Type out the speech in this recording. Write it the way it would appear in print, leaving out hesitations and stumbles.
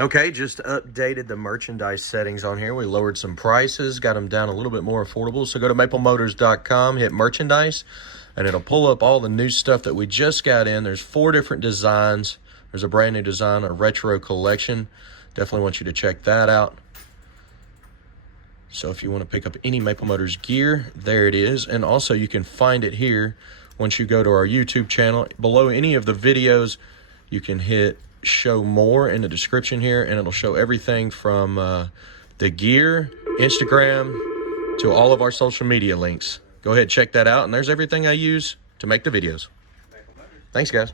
Okay, just updated the merchandise settings on here. We lowered some prices, got them down a little bit more affordable. So go to maplemotors.com, hit merchandise, and it'll pull up all the new stuff that we just got in. There's 4 different designs. There's a brand new design, a retro collection. Definitely want you to check that out. So if you want to pick up any Maple Motors gear, there it is. And also you can find it here once you go to our YouTube channel. Below any of the videos, you can hit show more in the description here, and it'll show everything from the gear, Instagram, to all of our social media links. Go ahead, check that out, and there's everything I use to make the videos. Thanks, guys.